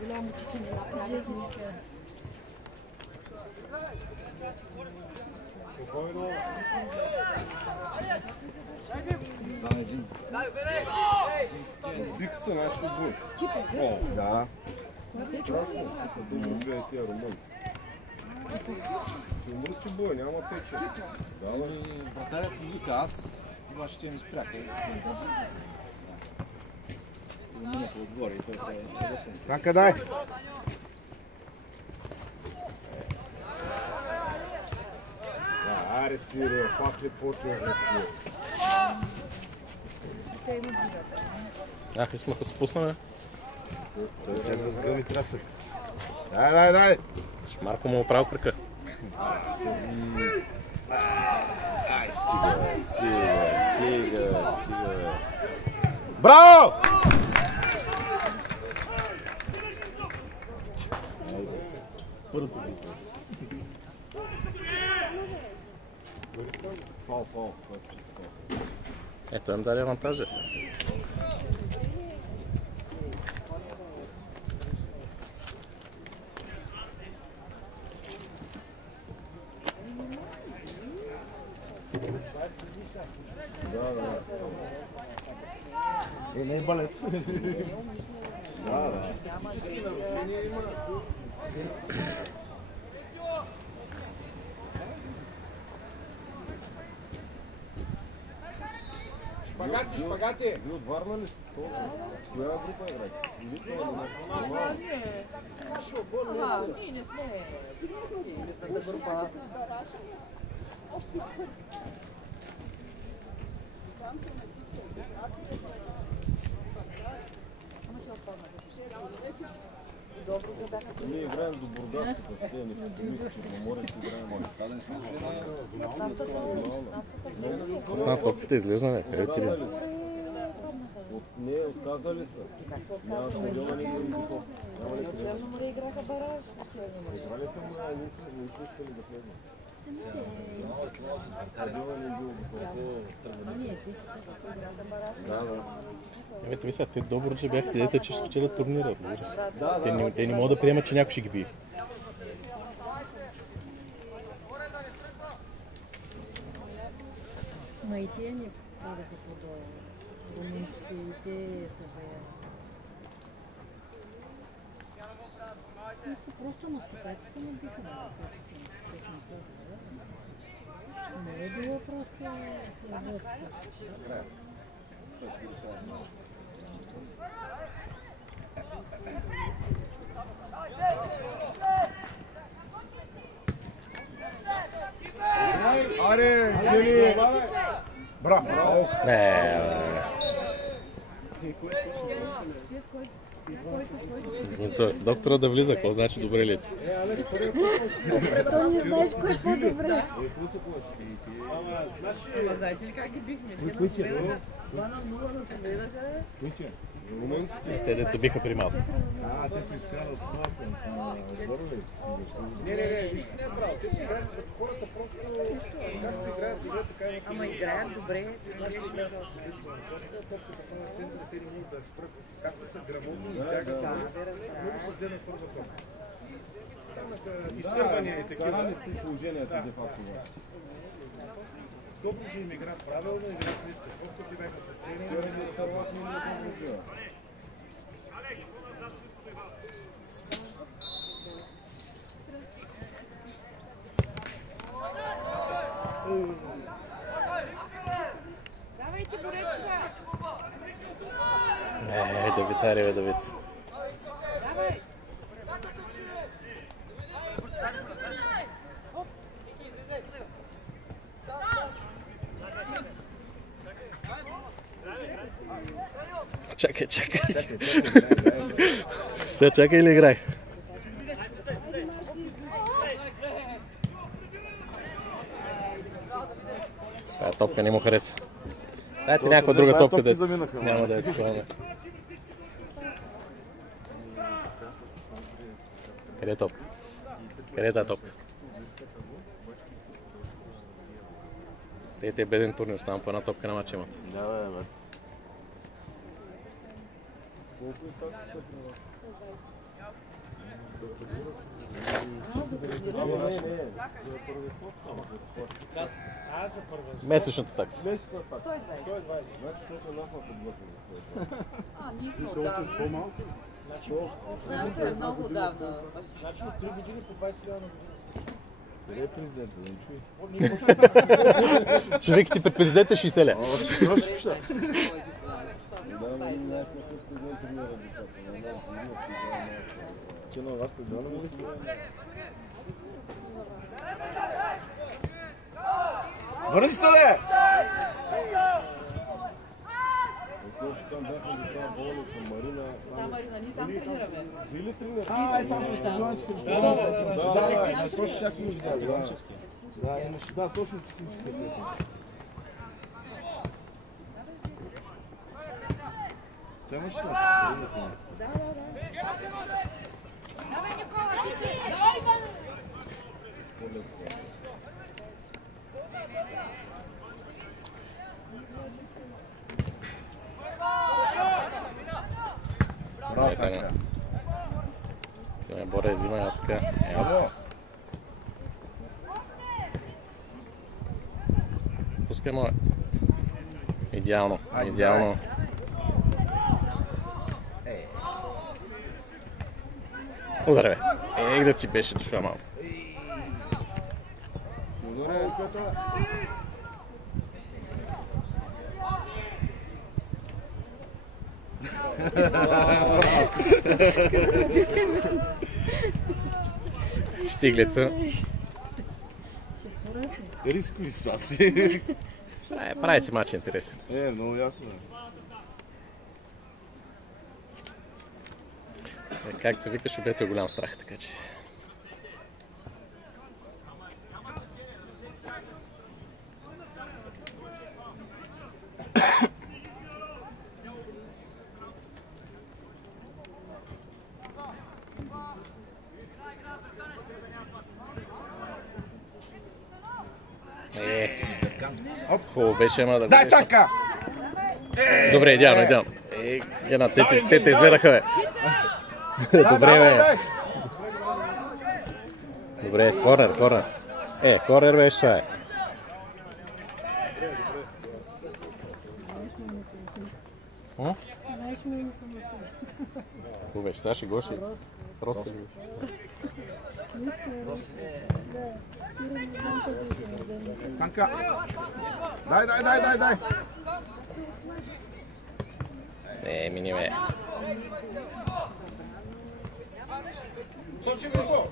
Голямо тичане направихме. Биха се нашите отбой. Чипа, Да. Страшно. Добре, тия румънци. Си умръци бой, няма пече. Вратарят извика, аз обаче ще ми спряха. Минато отгоре и той се е интересен. Така дай! Аре свири, пак ли почваш да си? Ах, искаме да се пуснем. Той трябва да сгъви трасък. Дай! Марко му оправил кръка. Ай, стига. Браво! Фал. Ето им даде авантажа. Да. Не е балет. Да. Шпагати! Вие от Варна ли сте? Коя група играете? Ние не сме елитната група. Ние играем до Бургаското стени, в Черноморието играем. Сега топката излезна, къде ти ли? Не, отказали са. Няма стадиона ни да изготов. Черно море играха бараж. Играли са, не са искали да влезнат. Стадиона ни бил готов. Ние, ти си чакаха играха бараж. Да. Ето ви сега, те Добруджа бяха следите, че ще спечелят турнира, разбираш. Те не могат да приемат, че някой ще ги бие. Но и те ни падаха по-долу. Румънците и те са бая. Те са просто наступачи, се набиха на качеството. Не е било просто с дъста. Аре, Гели! Браво! Доктора да влиза, какво значи добре ли си? То не знаеш кой е по-добре. Ама знаете ли как ги бихме? 2-0 на победа, же? Те деца биха при малко. Те изкарат класен. Не, нищо не е правил. Те си играят, хората просто както играят, така и Ама играят добре. те не могат да спрат. Както са грамотни и тягат, много са дена първа топка. Станаха изтървания и такива. Казали си положението, де факто. Добруджа им играят правилно, играят ниска топка, ти бяха състояние. Давайте, борете се! Давид, аре, Давид. Давай! Чакай. Сега чакай или играй? Тая топка не му харесва. Дайте някаква друга топка, да няма да е такова. Къде е топка? Къде е тази топка? Те е беден турнир, само по една топка на матч имат. Да, бе. Колко е таксата? Месечната такса. 120. Значи, защото нас на подвърхване. Ние сме отдавна. Знаеш ли, е много отдавна. Значи от 3 години по 20 лева на година. Къде е президентът? Да не чуй. Човек ти пред президента 60 лева. Че на вас сте дана ли? Върни се, де! Снощи там бяха до това болница, Марина. Да, Марина, ние там тренираме. Били тренират? Е там с стадионче срещу снощи чакай ми видя. Да, имаше, да, точно технически атлет. Той имаше това, Да. Давай, Никола, тичи! Давай, Иван! Браво, така. Боре, взима я така. Ево. Пускай му. Идеално, идеално. Ударе, бе. Да ти беше дошла малко. Штиглица. Рискови ситуации. Прави си матч интересен. Много ясно. Както се викаш, обето е голям страх, така че. Хубаво беше, ама да го Дай така! Добре, идеално. Те те изведаха, бе. Добре, бе. Добре, корнер. Корнер беше това, е. Знаеш ми името на съда. Хубаво беше, Саши Гоши. Роско ли беше? Танка! Дай! Мини, бе. Точи го!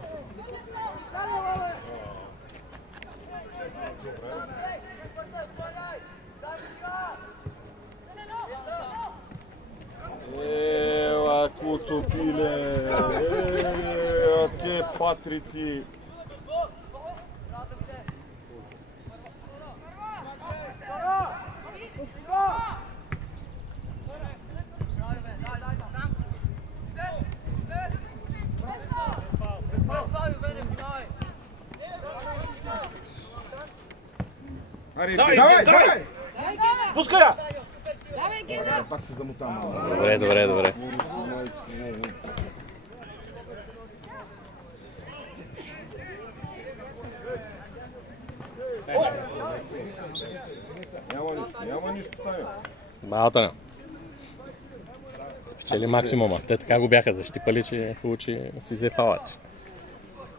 Ела, куцопиле! Те патрици! Давай! Пускай я! Давай, Гена! Пак се замотам. Добре. Няма нищо там. Малата. Спечели максимума. Те така го бяха защипали, че хубаво, че си взе фалът.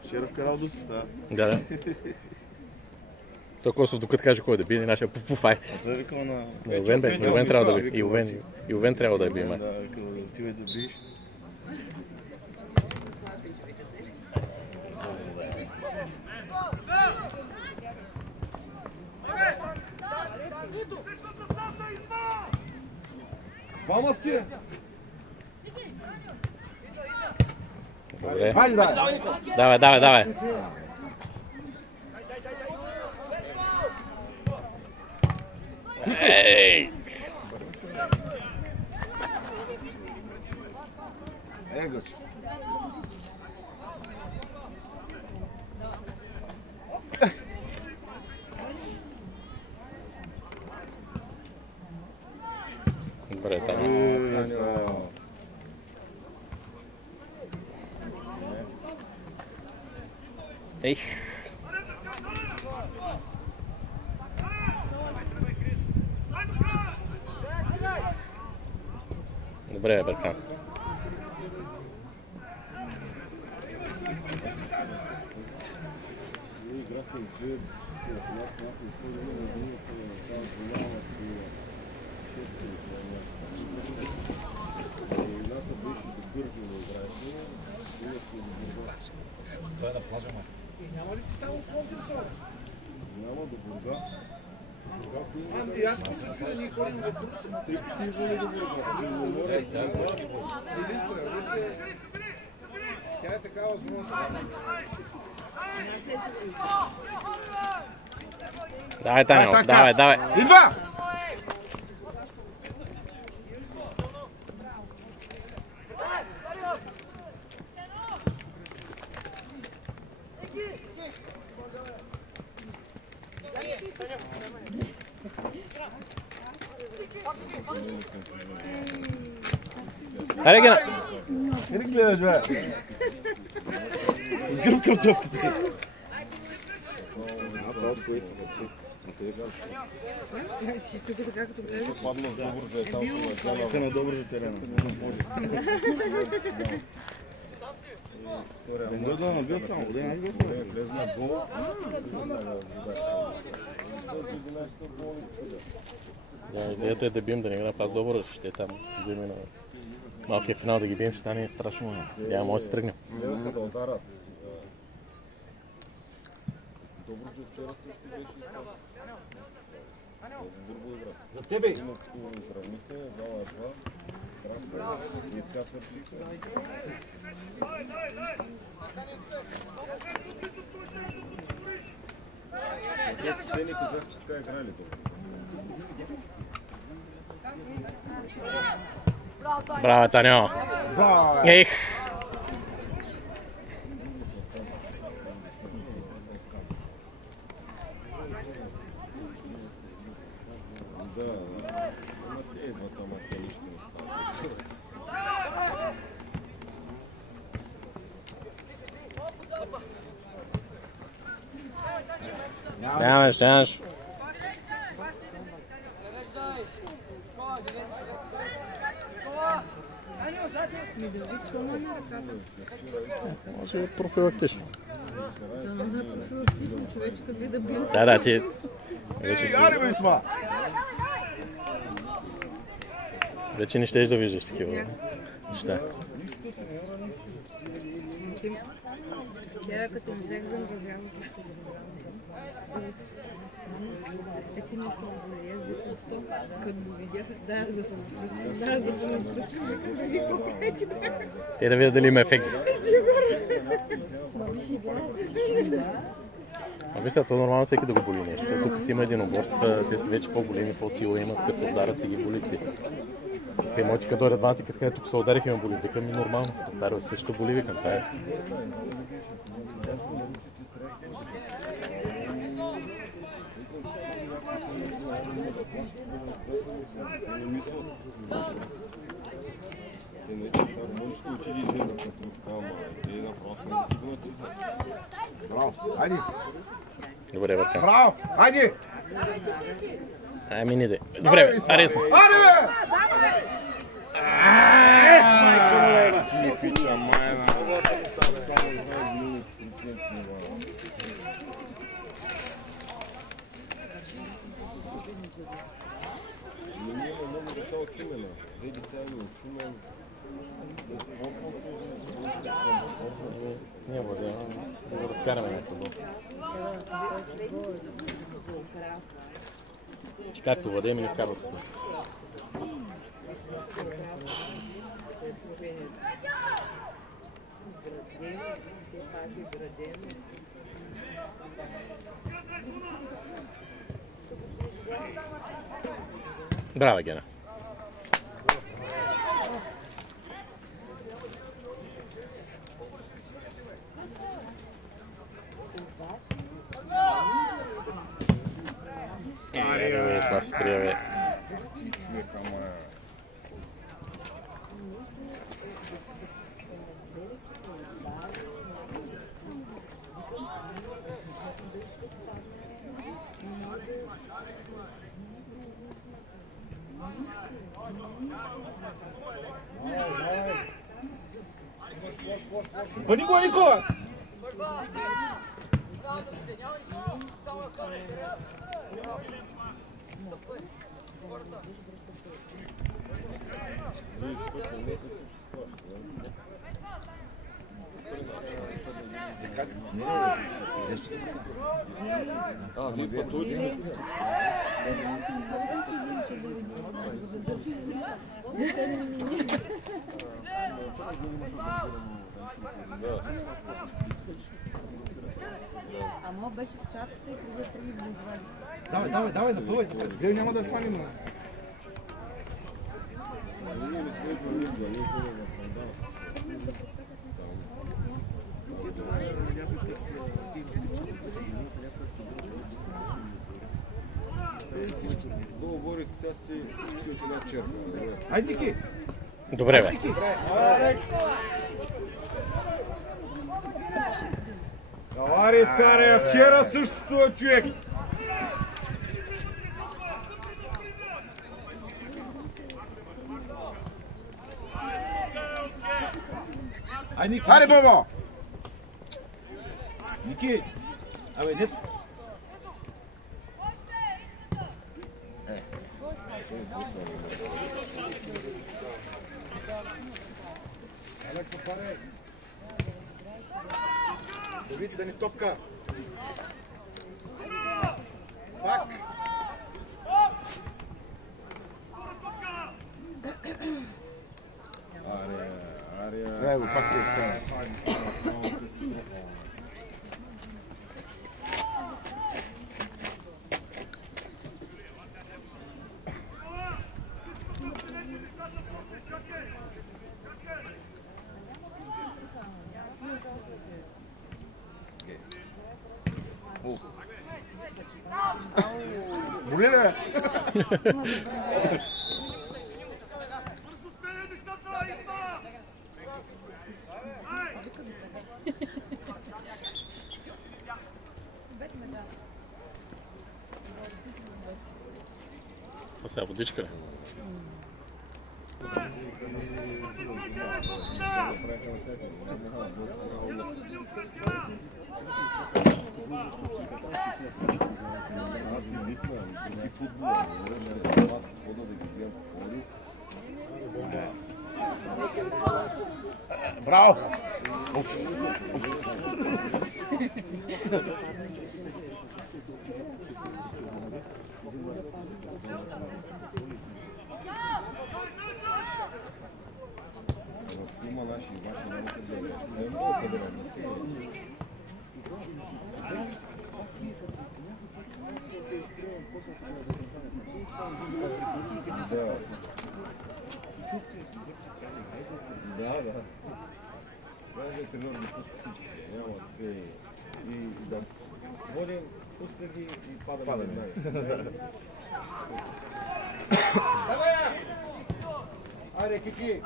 Ще вкарал до спита. Да. Той Косов, докато каже кой да бие, нашия пуфай. Той е викал на... Иовен трябва да бие. Иовен трябва да бие. Да, викал да отивай да биеш. Двама си! Добре. Давай. Ей! Гоч. Добре, там. Ех. Добре, Беркан. Това е да плажа, ма. Няма ли си само контрсол? Няма до Бургас. И аз се чуя, ние ходим в Руси. Тъй като ни води до Бургас. Силистра, Руси. Тя е такава възможност. Давай, Таня, давай, давай. Идва! Хайде, Гена! Не ли гледаш, бе? С гръб към топката. Това от което се къси. Къде кажеш? Тук така като гледаш. Падна в добър за етал с на добър за терена. Не да набил само, да не набил само. Влезна гол. Идеята е да бием, да не играем пас добър, ще там вземе на малкия финал да ги бием, ще стане страшно. Няма може да се тръгнем. Гледаха да ударат. Добро, че вчера също беше изпълнен. Добро игра. За тебе! Здравните, дала е това. Здравствуй. И така свършиха. Те ни казах, че така играли добре. Браво, Таньо! Ех! Да, ама те идват, ама те нищо не стават. Нямаш. Може би профилактично. Да, профилактично, човече, като ви да бием. Да, ти вече си... Вече не щеш да виждаш такива неща. Тя като ми взех замразявам всичко всеки нещо да я зикосто, като го видях, да се напръскам, Те да видят дали има ефект. Мисля, то нормално всеки да го боли нещо. Тук си има единоборства, те са вече по-големи, по-сила имат, като се ударят си ги боли. Те моите като дойдат двамата, като тук се ударих има боли. Викам ми нормално. Ударил също боли, викам. Това е. Браво, айди! Добре, Бърка. Браво, айди! Ами не де. Добре, аре сме. Айде, бе! Майко му ти ни пича, майна. Ние много деца очумели. Две деца ни очумен. Няма да го разкараме някакво долу. Че както владеем и не вкарват тук. Браво, Гена. Слав сприя, Бъни го, Никола! Ама беше в чатата и преди да тръгне да извади. Давай, напъвай. Вие няма да фаним. Говорите, сега всички от една черта. Айде, Ники! Добре, бе. Калари изкаря, вчера същото е човек. Айде, Ники! Хайде, Бобо! Ники! Абе, не... Давид, да ни топка. Пак. Ария. Его, пак се изкара. Боли ли? Това сега водичка ли? Браво! Има наши не мога да бъдем на сега. Да. Даже тренер не пуска всички. Няма две и да водим, пуска ги и падаме. Айде, Кики!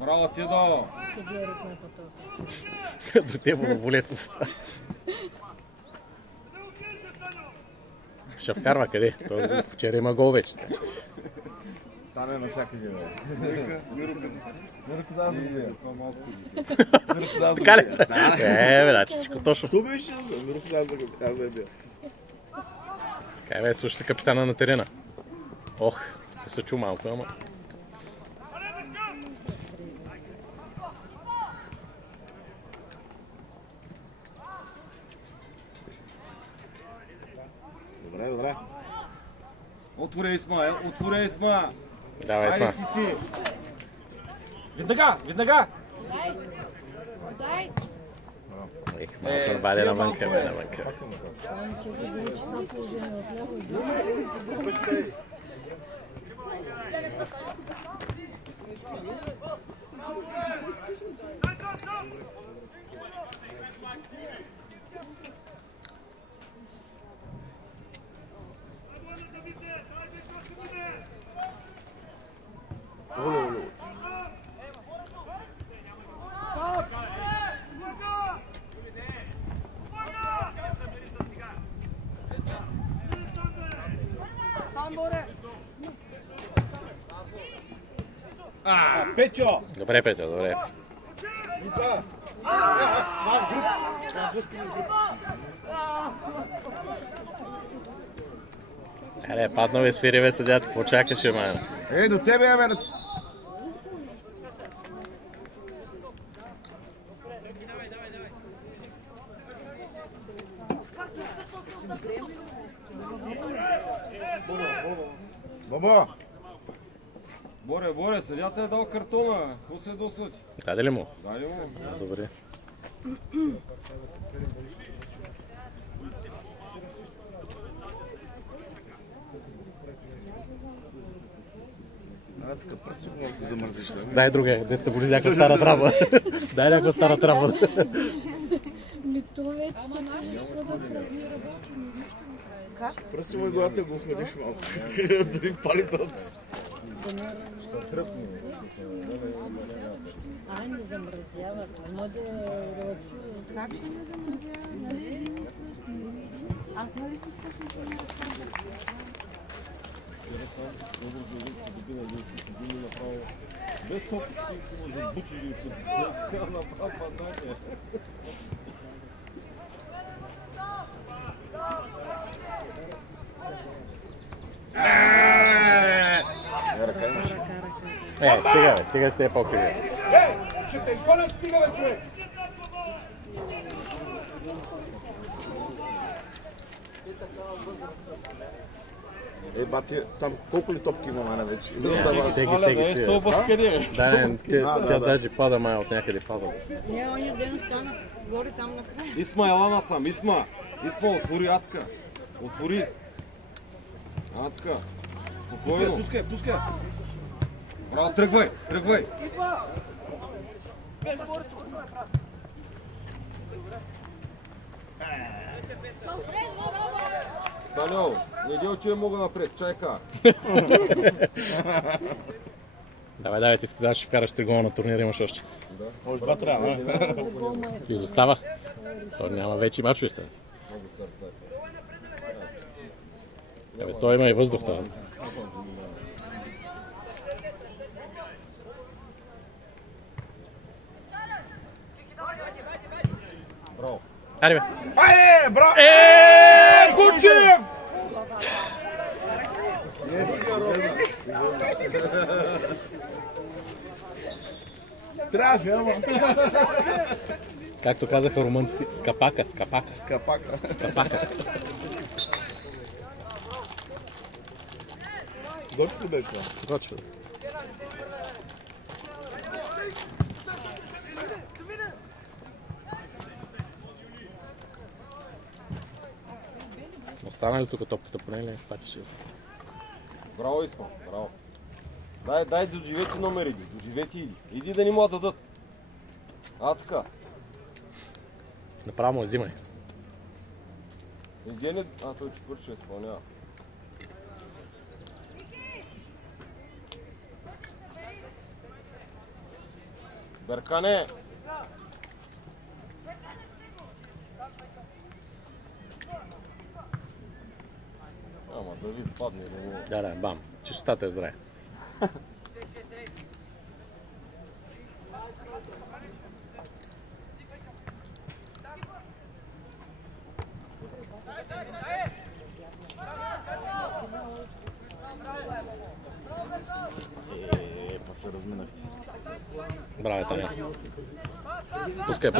Браво, Тидо! Къде е ритма по това? До тебе във волето с това. Ще вкарва къде? Той вчера има гол вече. Там е навсякъде, бе. Миро каза да го е. Това малко Така ли? Бе, да, че всичко точно. Що беше? Миро каза да го е бил. Така е, бе, слушайте капитана на терена. Ох, се чу малко, ама... Добре. Отворей, Исма, отворей, Исма! Давай, Исма. Айде, ти си! Веднага! Дай! Малко ваде навънка, бе, навънка. Че го получи на положение от ляво и друго. Печо! Добре, Петя, добре. Падна бе, свири бе, съдят. Какво чакаше, май? До тебе, бе! Баба! Боре, съдята е дал картона. Какво се е досъди? Даде ли му? Дай му. Добре. Така просто го замързиш, да? Дай друга, дето боли някаква стара трава. Дай някаква стара трава. То вече се наши да прави работи, нищо не прави. Как? Просто му главата го охладиш малко. Дали пали тот. Ай, не замразява. Може да релаксира. Как ще не замразява? Нали един и също? Аз нали си точно не Без топки, които забучили и ще направо паднете. Ръка имаш. Стига, бе, стига с тези покриви. Ще те изгоня, стига, бе, човек! Бати, там колко ли топки има мене вече? Теги си. Тя даже пада, май от някъде падат. Не, оня ден стана горе там на края. Исма, ела насам, Исма, отвори Атка. Отвори. Атка. Спокойно. Пускай. Браво, тръгвай. Даниел, не дел, че мога напред, чайка. Давай, ти сказаш, ще вкараш 3 гола на турнира, имаш още. Може 2 трябва, Изостава. То няма вече мачовете. Той има и въздух, това. Браво. Айде, бе! Айде, браво! Кучев! Трябваше, ама. Както казаха румънците, скапака. Скапака. Готов ли беше това? Точно. Остана ли тук топката поне или пак ще се? Браво, Исма, браво. Дай доживете номер иди. Иди да ни му дадат. Така. Направо му взимай. Иди не... той четвърт ще изпълнява. Беркане! Ама Давид падне, не мога. Да, бам. Чистотата е здраве. Па се разминахте. Браво, Таня. Пускай.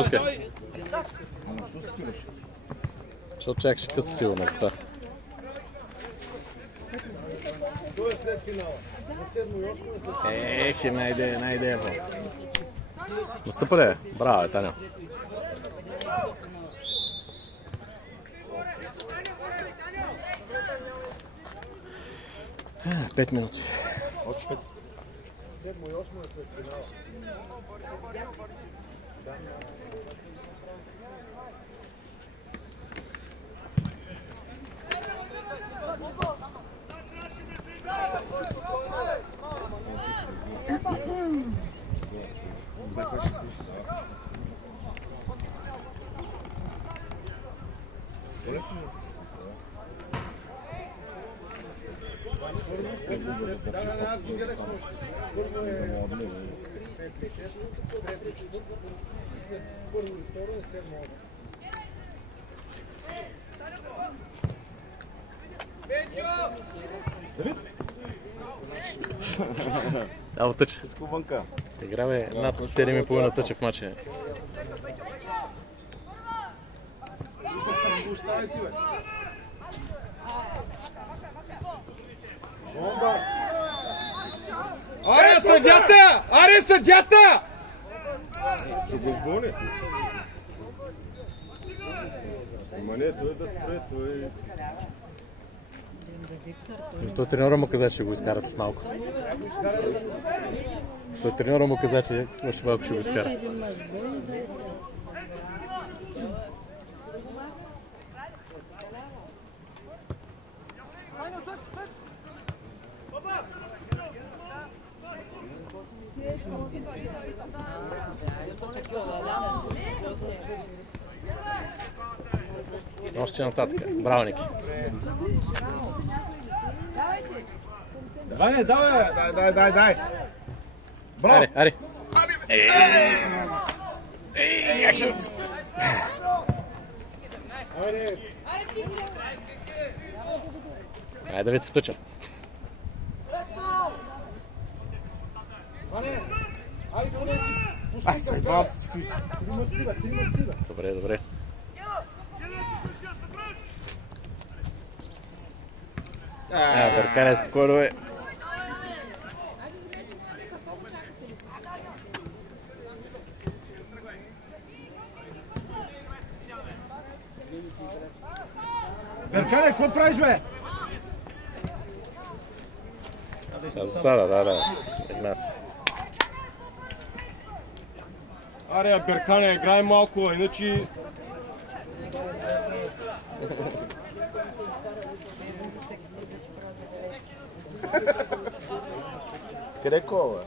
Защото чакаше къса сигурно това. Той е след финала. На 7 и 8 е след финала. Найде. Настъпа ли? Браво, Таня. Пет минути. Още 5. 7 и 8 е след финала. аз ги гледах снощи. Първо е 5-6, трето 4, и след първо и второ е 7-8. Ало тъч. Всичко вънка. Игра бе над 7,5 тъча в матча. Остави ти, бе. Бомба! Аре съдята! Аре съдята! Ще го сгони. Ама не, той да спре, той... Той треньора му каза, че ще го изкара след малко. Той треньора му каза, че още малко ще го изкара. Още нататък. Браво, Ники. Давай, давай! Дай! Браво! Аре, аре! Ей, шут! Айде да видите в тъча. Ай, сега двамата се чуете. Добре, добре. Бъркане, спокойно е. Беркане, какво правиш, бе? Засада, да. Игнас. Аре, Беркане, играй малко, иначе... Къде кола, бе?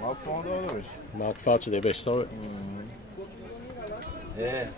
Малко по-надолу да беше. Малко фалче да беше, това бе.